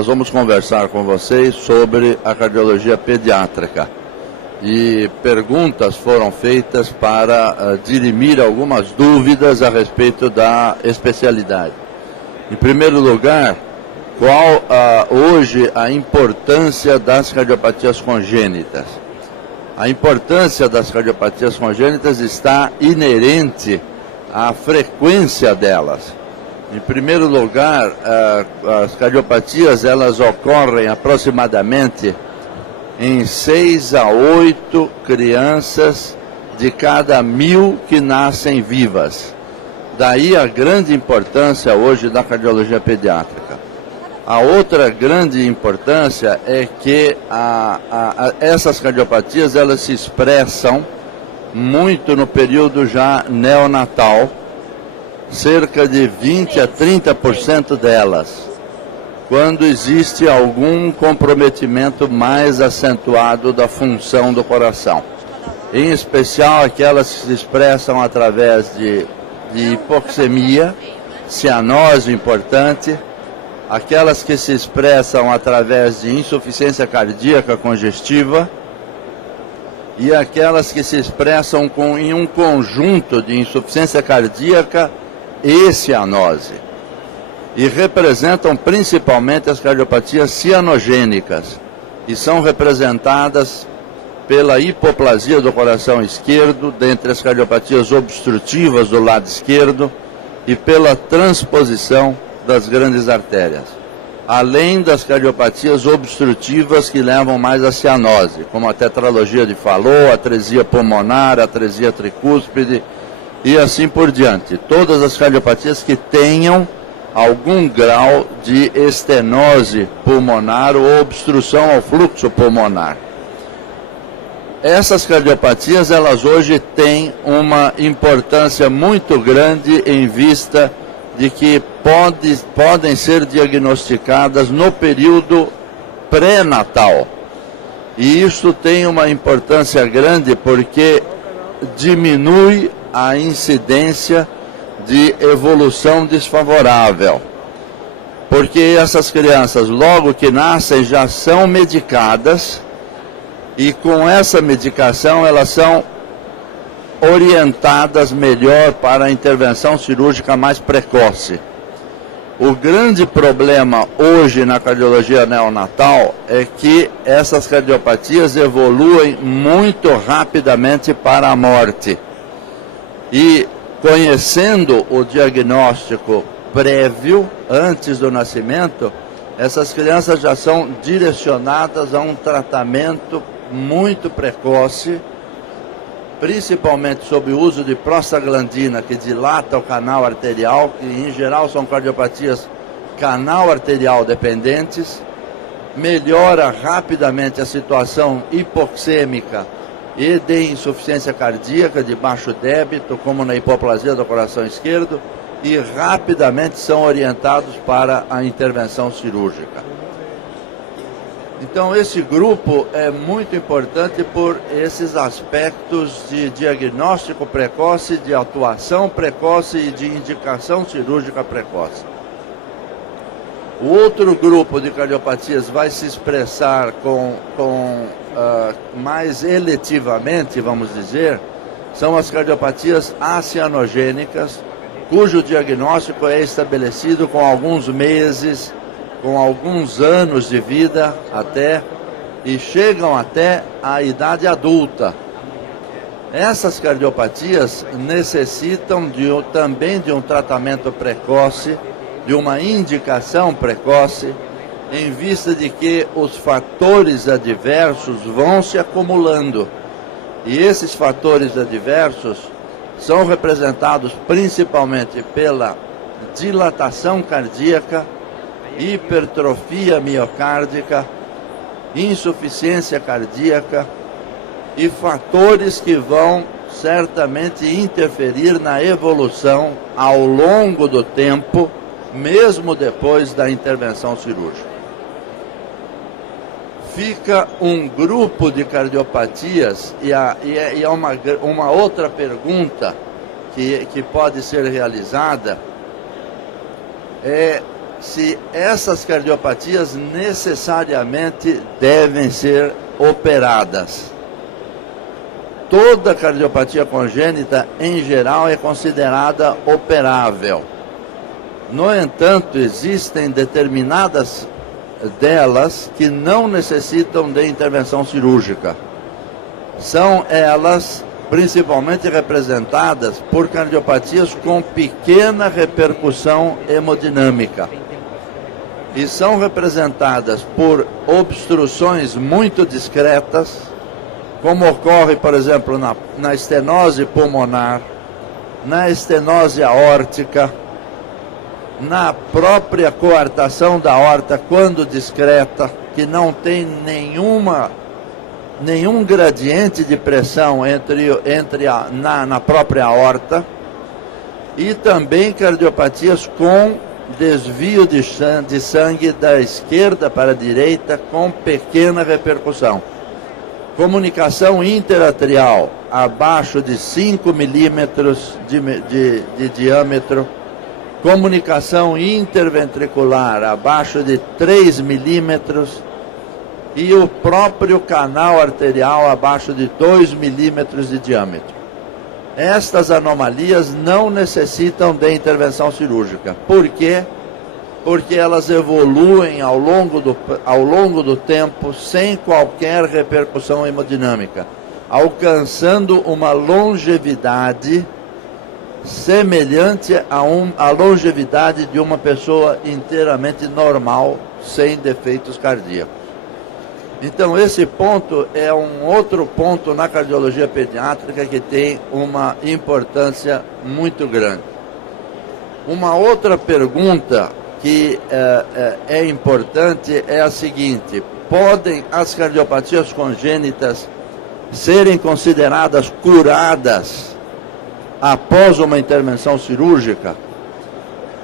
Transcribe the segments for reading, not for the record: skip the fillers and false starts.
nós vamos conversar com vocês sobre a cardiologia pediátrica. E perguntas foram feitas para dirimir algumas dúvidas a respeito da especialidade. Em primeiro lugar, qual hoje a importância das cardiopatias congênitas? A importância das cardiopatias congênitas está inerente à frequência delas. Em primeiro lugar, as cardiopatias elas ocorrem aproximadamente em 6 a 8 crianças de cada 1000 que nascem vivas. Daí a grande importância hoje da cardiologia pediátrica. A outra grande importância é que essas cardiopatias elas se expressam muito no período já neonatal, cerca de 20 a 30% delas, quando existe algum comprometimento mais acentuado da função do coração. Em especial aquelas que se expressam através de hipoxemia, cianose importante, aquelas que se expressam através de insuficiência cardíaca congestiva e aquelas que se expressam em um conjunto de insuficiência cardíaca e cianose. E representam principalmente as cardiopatias cianogênicas e são representadas pela hipoplasia do coração esquerdo, dentre as cardiopatias obstrutivas do lado esquerdo e pela transposição das grandes artérias, além das cardiopatias obstrutivas que levam mais à cianose, como a tetralogia de Fallot, atresia pulmonar, atresia tricúspide e assim por diante. Todas as cardiopatias que tenham algum grau de estenose pulmonar ou obstrução ao fluxo pulmonar. Essas cardiopatias, elas hoje têm uma importância muito grande em vista de que podem ser diagnosticadas no período pré-natal. E isso tem uma importância grande porque diminui a incidência de evolução desfavorável. Porque essas crianças, logo que nascem, já são medicadas e com essa medicação elas são orientadas melhor para a intervenção cirúrgica mais precoce. O grande problema hoje na cardiologia neonatal é que essas cardiopatias evoluem muito rapidamente para a morte. E conhecendo o diagnóstico prévio, antes do nascimento, essas crianças já são direcionadas a um tratamento muito precoce, principalmente sob o uso de prostaglandina, que dilata o canal arterial, que em geral são cardiopatias canal arterial dependentes, melhora rapidamente a situação hipoxêmica e de insuficiência cardíaca de baixo débito, como na hipoplasia do coração esquerdo, e rapidamente são orientados para a intervenção cirúrgica. Então, esse grupo é muito importante por esses aspectos de diagnóstico precoce, de atuação precoce e de indicação cirúrgica precoce. O outro grupo de cardiopatias vai se expressar mais eletivamente, vamos dizer, são as cardiopatias acianogênicas, cujo diagnóstico é estabelecido com alguns meses, com alguns anos de vida até, e chegam até a idade adulta. Essas cardiopatias necessitam também de um tratamento precoce, de uma indicação precoce, em vista de que os fatores adversos vão se acumulando. E esses fatores adversos são representados principalmente pela dilatação cardíaca, hipertrofia miocárdica, insuficiência cardíaca e fatores que vão certamente interferir na evolução ao longo do tempo, mesmo depois da intervenção cirúrgica. Fica um grupo de cardiopatias e há uma outra pergunta que pode ser realizada, é se essas cardiopatias necessariamente devem ser operadas. Toda cardiopatia congênita, em geral, é considerada operável. No entanto, existem determinadas delas que não necessitam de intervenção cirúrgica. São elas principalmente representadas por cardiopatias com pequena repercussão hemodinâmica. E são representadas por obstruções muito discretas, como ocorre, por exemplo, na estenose pulmonar, na estenose aórtica, na própria coartação da aorta, quando discreta, que não tem nenhum gradiente de pressão na própria aorta, e também cardiopatias com desvio de sangue da esquerda para a direita com pequena repercussão. Comunicação interatrial abaixo de 5 milímetros de diâmetro. Comunicação interventricular abaixo de 3 milímetros. E o próprio canal arterial abaixo de 2 milímetros de diâmetro. Estas anomalias não necessitam de intervenção cirúrgica. Por quê? Porque elas evoluem ao longo do tempo sem qualquer repercussão hemodinâmica, alcançando uma longevidade semelhante à longevidade de uma pessoa inteiramente normal, sem defeitos cardíacos. Então, esse ponto é um outro ponto na cardiologia pediátrica que tem uma importância muito grande. Uma outra pergunta que é importante é a seguinte: podem as cardiopatias congênitas serem consideradas curadas após uma intervenção cirúrgica?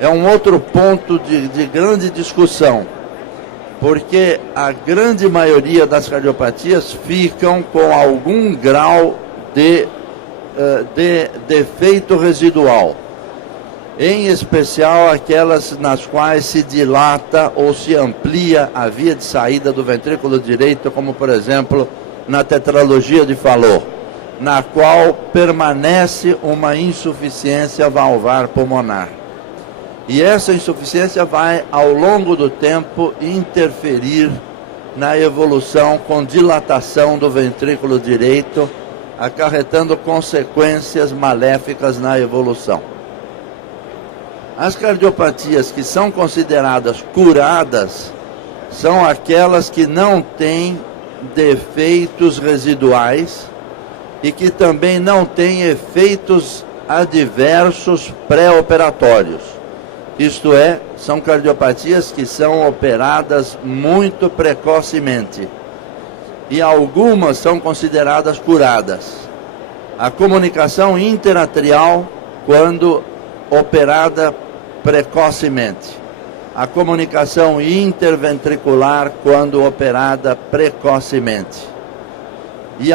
É um outro ponto de grande discussão, porque a grande maioria das cardiopatias ficam com algum grau de defeito residual, em especial aquelas nas quais se dilata ou se amplia a via de saída do ventrículo direito, como por exemplo na tetralogia de Fallot, na qual permanece uma insuficiência valvar pulmonar. E essa insuficiência vai, ao longo do tempo, interferir na evolução com dilatação do ventrículo direito, acarretando consequências maléficas na evolução. As cardiopatias que são consideradas curadas são aquelas que não têm defeitos residuais e que também não têm efeitos adversos pré-operatórios. Isto é, são cardiopatias que são operadas muito precocemente. E algumas são consideradas curadas. A comunicação interatrial, quando operada precocemente. A comunicação interventricular, quando operada precocemente. E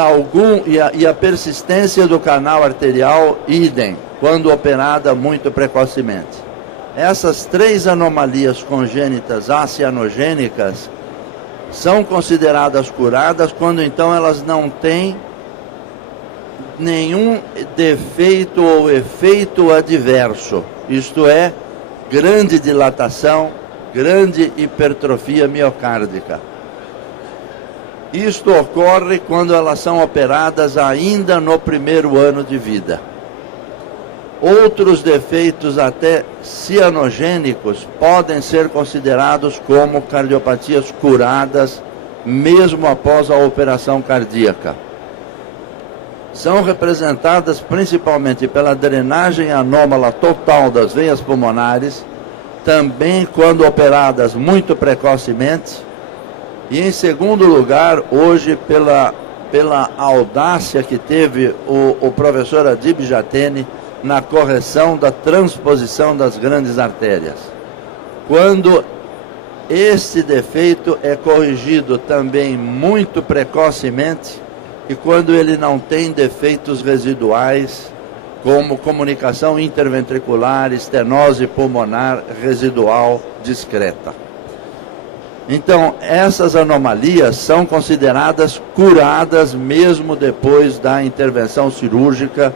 a persistência do canal arterial, idem, quando operada muito precocemente. Essas três anomalias congênitas acianogênicas são consideradas curadas quando então elas não têm nenhum defeito ou efeito adverso, isto é, grande dilatação, grande hipertrofia miocárdica. Isto ocorre quando elas são operadas ainda no primeiro ano de vida. Outros defeitos, até cianogênicos, podem ser considerados como cardiopatias curadas mesmo após a operação cardíaca. São representadas principalmente pela drenagem anômala total das veias pulmonares, também quando operadas muito precocemente, e em segundo lugar, hoje, pela audácia que teve o professor Adib Jatene na correção da transposição das grandes artérias. Quando esse defeito é corrigido também muito precocemente, e quando ele não tem defeitos residuais, como comunicação interventricular, estenose pulmonar residual discreta. Então, essas anomalias são consideradas curadas mesmo depois da intervenção cirúrgica.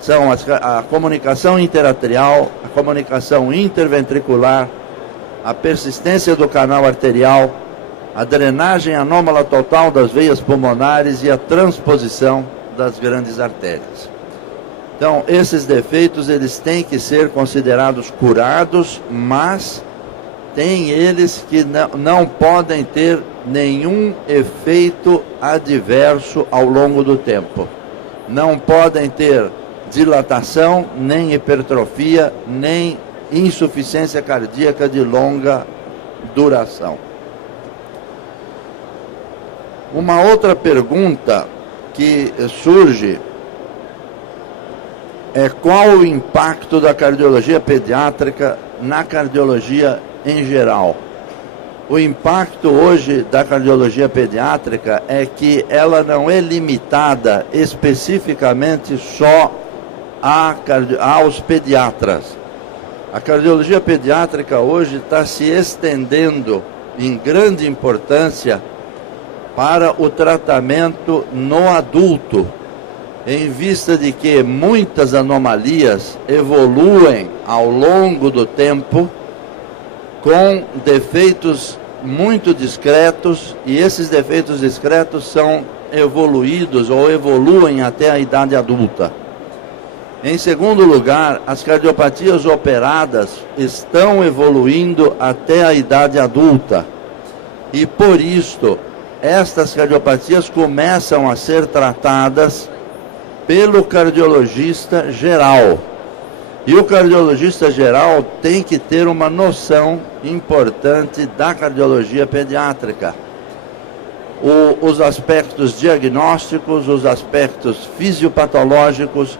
São a comunicação interatrial, a comunicação interventricular, a persistência do canal arterial, a drenagem anômala total das veias pulmonares e a transposição das grandes artérias. Então, esses defeitos, eles têm que ser considerados curados, mas tem eles que não podem ter nenhum efeito adverso ao longo do tempo. Não podem ter dilatação, nem hipertrofia, nem insuficiência cardíaca de longa duração. Uma outra pergunta que surge é qual o impacto da cardiologia pediátrica na cardiologia em geral. O impacto hoje da cardiologia pediátrica é que ela não é limitada especificamente só aos pediatras. A cardiologia pediátrica hoje está se estendendo em grande importância para o tratamento no adulto, em vista de que muitas anomalias evoluem ao longo do tempo com defeitos muito discretos, e esses defeitos discretos são evoluídos ou evoluem até a idade adulta. Em segundo lugar, as cardiopatias operadas estão evoluindo até a idade adulta, e por isto estas cardiopatias começam a ser tratadas pelo cardiologista geral. E o cardiologista geral tem que ter uma noção importante da cardiologia pediátrica. Os aspectos diagnósticos, os aspectos fisiopatológicos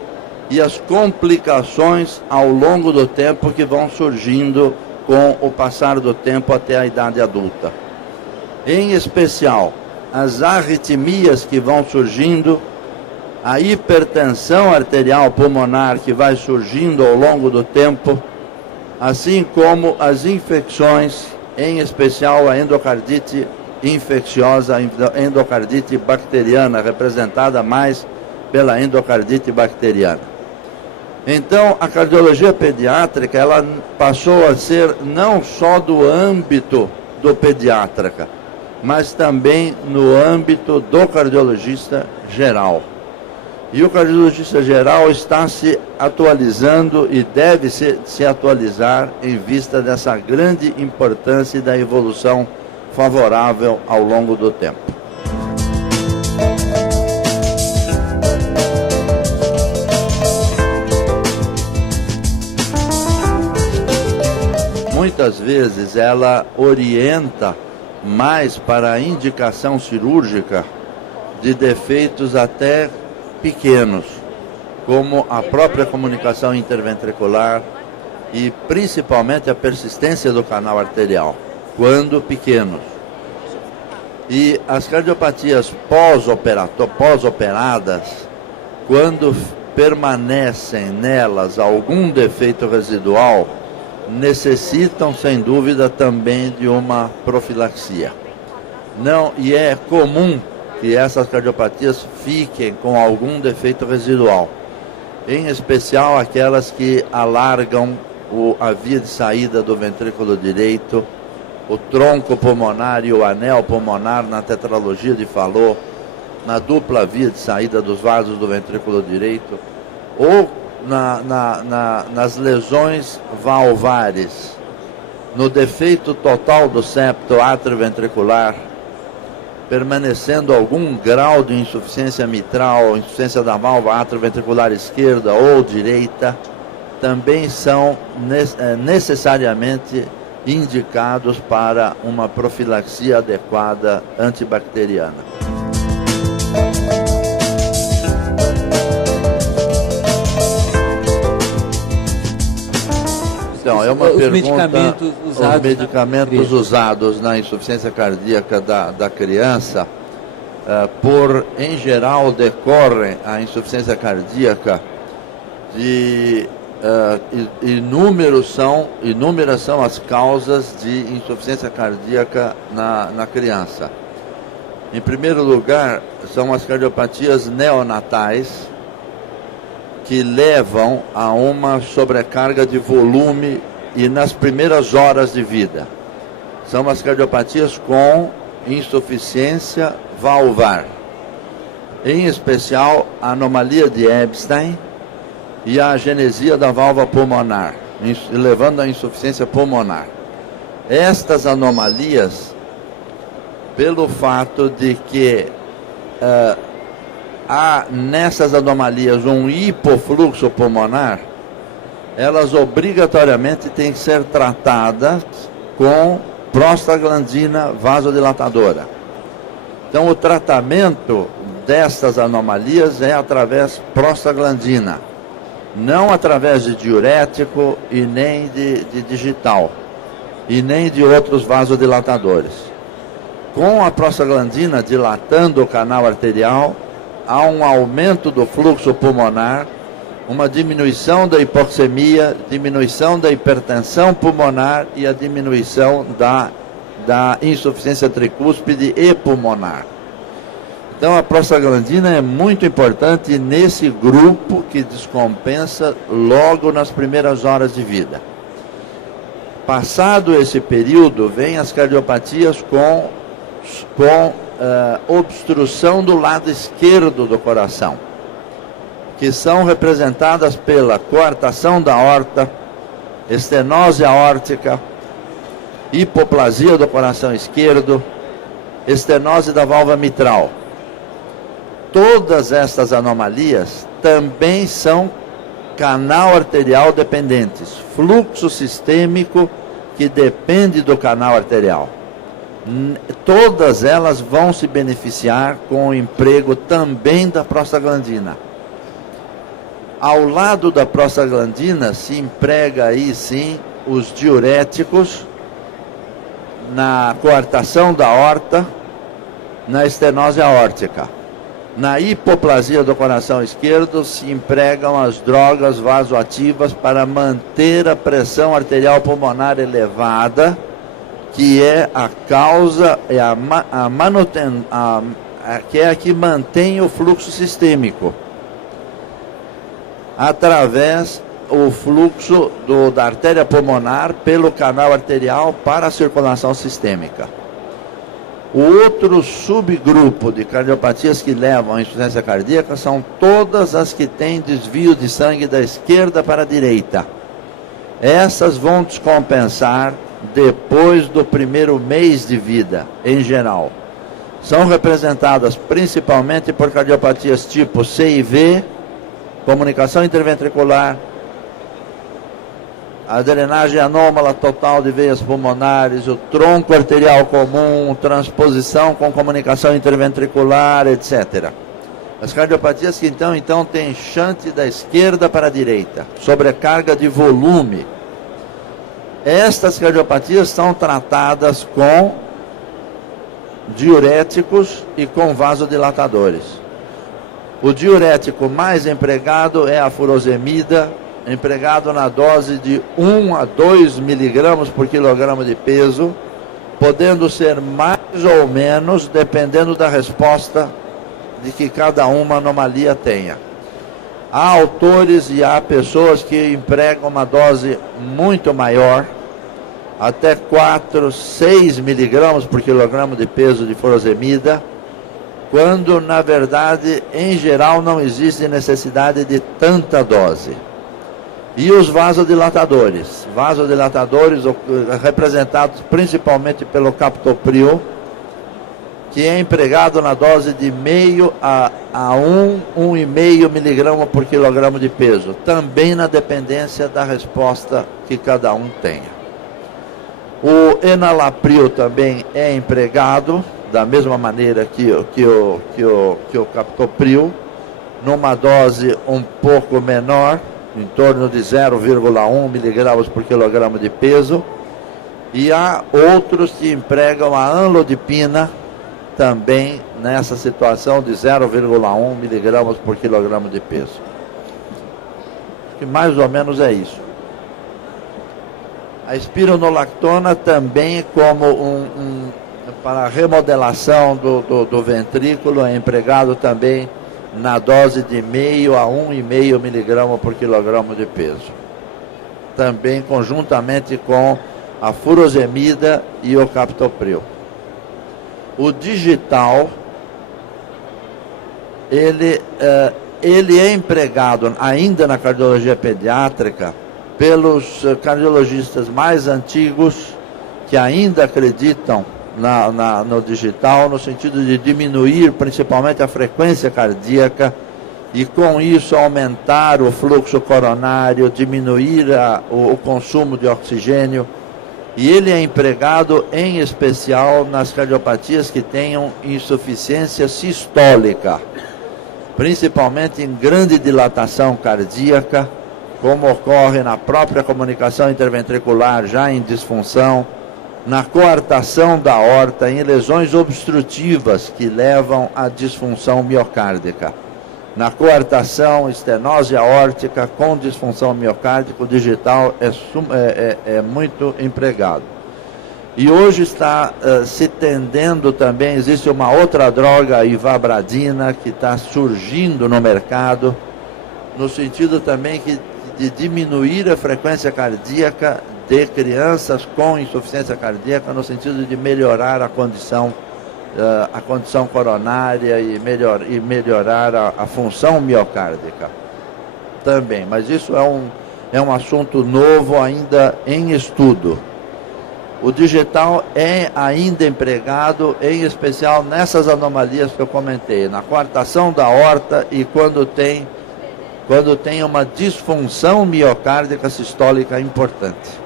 e as complicações ao longo do tempo que vão surgindo com o passar do tempo até a idade adulta. Em especial, as arritmias que vão surgindo, a hipertensão arterial pulmonar que vai surgindo ao longo do tempo, assim como as infecções, em especial a endocardite infecciosa, a endocardite bacteriana, representada mais pela endocardite bacteriana. Então, a cardiologia pediátrica, ela passou a ser não só do âmbito do pediátrica, mas também no âmbito do cardiologista geral. E o cardiologista geral está se atualizando e deve se atualizar em vista dessa grande importância e da evolução favorável ao longo do tempo. Muitas vezes ela orienta mais para a indicação cirúrgica de defeitos até pequenos, como a própria comunicação interventricular e principalmente a persistência do canal arterial, quando pequenos. E as cardiopatias pós-operadas, quando permanecem nelas algum defeito residual, necessitam sem dúvida também de uma profilaxia. E é comum que essas cardiopatias fiquem com algum defeito residual, em especial aquelas que alargam a via de saída do ventrículo direito, o tronco pulmonar e o anel pulmonar na tetralogia de Fallot, na dupla via de saída dos vasos do ventrículo direito, ou nas lesões valvares, no defeito total do septo atrioventricular, permanecendo algum grau de insuficiência mitral, insuficiência da válvula atrioventricular esquerda ou direita, também são necessariamente indicados para uma profilaxia adequada antibacteriana. Então, é uma pergunta, os medicamentos usados na insuficiência cardíaca da criança, em geral, decorrem a insuficiência cardíaca inúmeras são as causas de insuficiência cardíaca na criança. Em primeiro lugar, são as cardiopatias neonatais, que levam a uma sobrecarga de volume e nas primeiras horas de vida. São as cardiopatias com insuficiência valvar, em especial a anomalia de Ebstein e a agenesia da válvula pulmonar, levando à insuficiência pulmonar. Estas anomalias, pelo fato de que há nessas anomalias um hipofluxo pulmonar, elas obrigatoriamente têm que ser tratadas com prostaglandina vasodilatadora. Então o tratamento destas anomalias é através prostaglandina, não através de diurético e nem de digital, e nem de outros vasodilatadores. Com a prostaglandina dilatando o canal arterial, há um aumento do fluxo pulmonar, uma diminuição da hipoxemia, diminuição da hipertensão pulmonar e a diminuição da insuficiência tricúspide e pulmonar. Então a prostaglandina é muito importante nesse grupo que descompensa logo nas primeiras horas de vida. Passado esse período, vem as cardiopatias com obstrução do lado esquerdo do coração, que são representadas pela coartação da aorta, estenose aórtica, hipoplasia do coração esquerdo, estenose da válvula mitral. Todas estas anomalias também são canal arterial dependentes, fluxo sistêmico que depende do canal arterial. Todas elas vão se beneficiar com o emprego também da prostaglandina. Ao lado da prostaglandina se emprega aí sim os diuréticos na coartação da aorta, na estenose aórtica. Na hipoplasia do coração esquerdo se empregam as drogas vasoativas para manter a pressão arterial pulmonar elevada, que é a causa, que é a que mantém o fluxo sistêmico, através o fluxo da artéria pulmonar pelo canal arterial para a circulação sistêmica. O outro subgrupo de cardiopatias que levam à insuficiência cardíaca são todas as que têm desvio de sangue da esquerda para a direita. Essas vão descompensar depois do primeiro mês de vida, em geral. São representadas principalmente por cardiopatias tipo C e V, comunicação interventricular, a drenagem anômala total de veias pulmonares, o tronco arterial comum, transposição com comunicação interventricular, etc. As cardiopatias que então têm shunt da esquerda para a direita, sobrecarga de volume. Estas cardiopatias são tratadas com diuréticos e com vasodilatadores. O diurético mais empregado é a furosemida, empregado na dose de 1 a 2 miligramas por quilograma de peso, podendo ser mais ou menos, dependendo da resposta de que cada uma anomalia tenha. Há autores e há pessoas que empregam uma dose muito maior, até 4, 6 miligramas por quilograma de peso de furosemida, quando na verdade, em geral, não existe necessidade de tanta dose. E os vasodilatadores representados principalmente pelo captopril, que é empregado na dose de meio a 1,5 miligrama por quilograma de peso, também na dependência da resposta que cada um tenha. O enalapril também é empregado da mesma maneira que o captopril, numa dose um pouco menor, em torno de 0,1 miligramas por quilograma de peso, e há outros que empregam a amlodipina também nessa situação de 0,1 miligramas por quilograma de peso. que mais ou menos é isso. A espironolactona também como para a remodelação do ventrículo é empregado também na dose de meio a 1,5 miligrama por quilograma de peso. Também conjuntamente com a furosemida e o captopril. O digital, ele é empregado ainda na cardiologia pediátrica pelos cardiologistas mais antigos que ainda acreditam no digital, no sentido de diminuir principalmente a frequência cardíaca e com isso aumentar o fluxo coronário, diminuir o consumo de oxigênio. E ele é empregado em especial nas cardiopatias que tenham insuficiência sistólica, principalmente em grande dilatação cardíaca, como ocorre na própria comunicação interventricular já em disfunção, na coartação da aorta, em lesões obstrutivas que levam à disfunção miocárdica. Na coartação, estenose aórtica com disfunção miocárdica, o digital é muito empregado. E hoje está se tendendo também, existe uma outra droga, a ivabradina, que está surgindo no mercado, no sentido também de diminuir a frequência cardíaca de crianças com insuficiência cardíaca, no sentido de melhorar a condição coronária e melhorar a função miocárdica também. Mas isso é um assunto novo, ainda em estudo. O digital é ainda empregado, em especial nessas anomalias que eu comentei, na coartação da aorta e quando tem uma disfunção miocárdica sistólica importante.